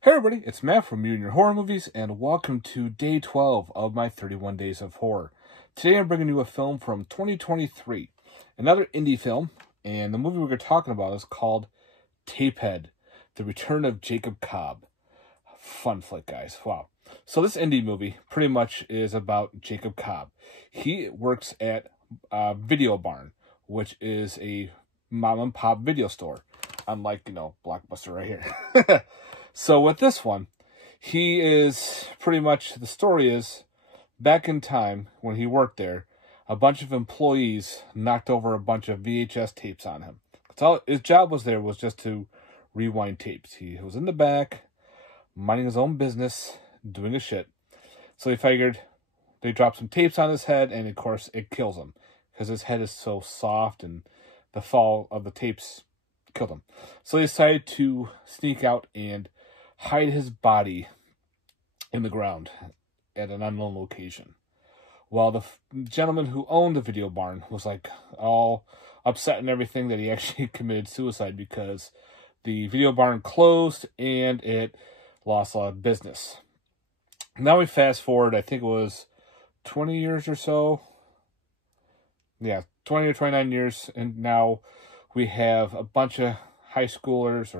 Hey everybody, it's Matt from You and Your Horror Movies, and welcome to day 12 of my 31 Days of Horror. Today I'm bringing you a film from 2023, another indie film, and the movie we're talking about is called TapeHead, The Return of Jacob Cobb. Fun flick, guys. Wow. So this indie movie pretty much is about Jacob Cobb. He works at Video Barn, which is a mom and pop video store, unlike, Blockbuster right here. So with this one, he is pretty much, the story is, back in time when he worked there, a bunch of employees knocked over a bunch of VHS tapes on him. So his job was just to rewind tapes. He was in the back, minding his own business, doing his shit. So he figured they dropped some tapes on his head, and of course it kills him because his head is so soft and the fall of the tapes killed him. So they decided to sneak out and hide his body in the ground at an unknown location. While the gentleman who owned the video barn was like all upset and everything that he actually committed suicide because the video barn closed and it lost a lot of business. Now we fast forward, I think it was 20 years or so. Yeah, 20 or 29 years, and now we have a bunch of high schoolers,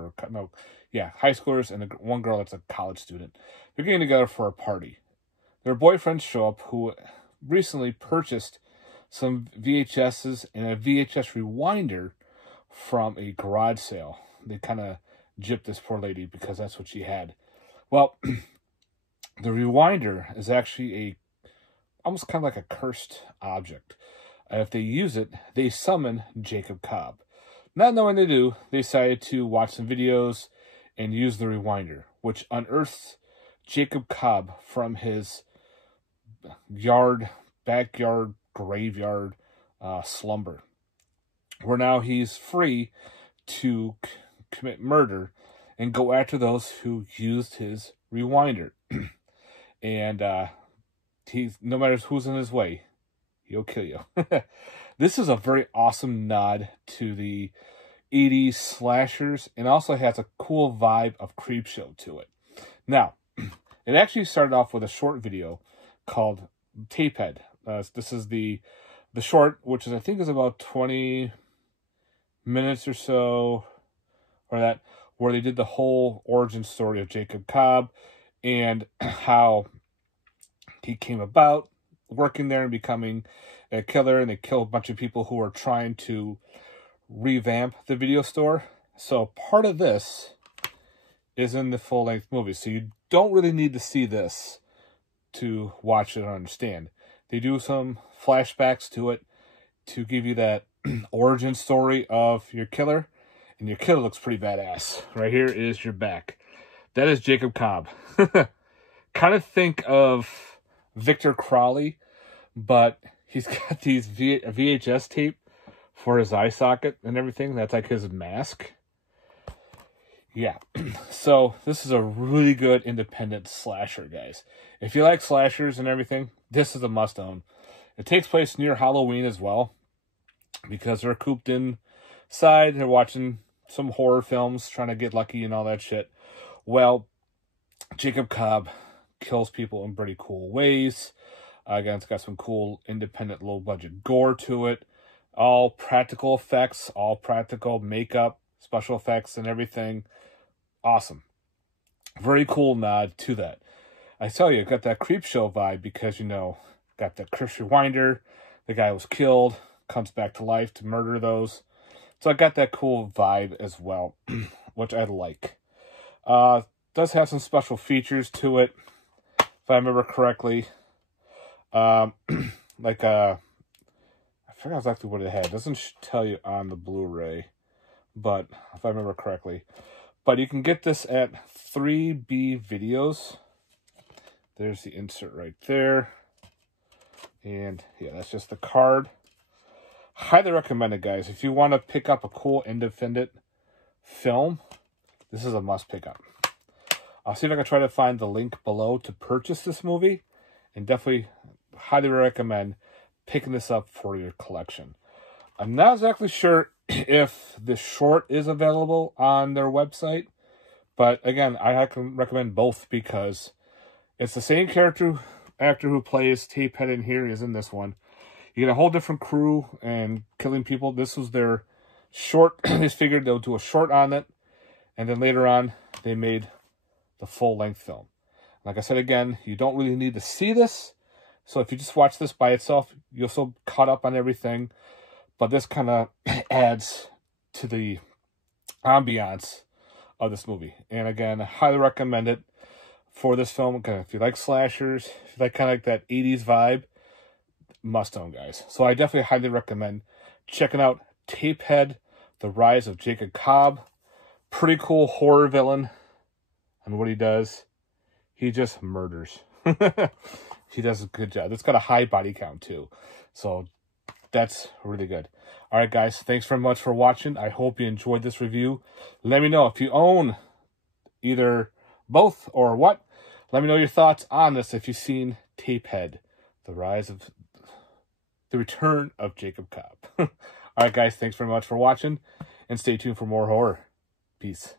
high schoolers and one girl that's a college student. They're getting together for a party. Their boyfriends show up who recently purchased some VHSs and a VHS rewinder from a garage sale. They kind of gypped this poor lady because that's what she had. Well, the rewinder is actually almost kind of like a cursed object. If they use it, they summon Jacob Cobb. Not knowing they do, they decided to watch some videos and use the rewinder, which unearths Jacob Cobb from his backyard, graveyard slumber, where now he's free to commit murder and go after those who used his rewinder. And no matter who's in his way, he'll kill you. This is a very awesome nod to the 80s slashers, and also has a cool vibe of Creepshow to it. Now, it actually started off with a short video called TapeHead. This is the short, which is I think is about 20 minutes or so, where they did the whole origin story of Jacob Cobb and how he came about working there and becoming a killer, and they kill a bunch of people who are trying to revamp the video store. So part of this is in the full-length movie, so you don't really need to see this to watch it or understand. They do some flashbacks to it to give you that origin story of your killer, and your killer looks pretty badass. Right here is your back. That is Jacob Cobb. Kind of think of Victor Crowley, but he's got these VHS tape for his eye socket and everything. That's like his mask. Yeah. So this is a really good independent slasher, guys. If you like slashers and everything, this is a must-own. It takes place near Halloween as well, because they're cooped inside. They're watching some horror films, trying to get lucky and all that shit. Well, Jacob Cobb kills people in pretty cool ways. Again, it's got some cool, independent, low-budget gore to it. All practical effects, all practical makeup, special effects, and everything. Awesome. Very cool nod to that. I tell you, it got that Creepshow vibe because, got that Chris Rewinder. The guy was killed, comes back to life to murder those. So I got that cool vibe as well, which I like. Does have some special features to it, if I remember correctly. I forgot exactly what it had. It doesn't tell you on the Blu-ray, but if I remember correctly. But you can get this at 3B Videos. There's the insert right there. And yeah, that's just the card. Highly recommend it, guys. If you want to pick up a cool independent film, this is a must pick up. I'll see if I can try to find the link below to purchase this movie, and definitely highly recommend picking this up for your collection. I'm not exactly sure if the short is available on their website, But again, I can recommend both because it's the same actor who plays Tapehead in here is in this one. You get a whole different crew and killing people. This was their short. They just figured they'll do a short on it. And then later on, they made the full-length film. Like I said again, you don't really need to see this. So if you just watch this by itself, you'll still caught up on everything. But this kind of adds to the ambiance of this movie. And again, I highly recommend it for this film. Okay, if you like slashers, if you like kind of like that 80s vibe, must own, guys. So I definitely highly recommend checking out Tapehead, The Rise of Jacob Cobb. Pretty cool horror villain. And what he does, he just murders. He does a good job. It's got a high body count too. So that's really good. All right, guys. Thanks very much for watching. I hope you enjoyed this review. Let me know if you own either both or what. Let me know your thoughts on this if you've seen Tapehead, The Return of Jacob Cobb. All right, guys. Thanks very much for watching. And stay tuned for more horror. Peace.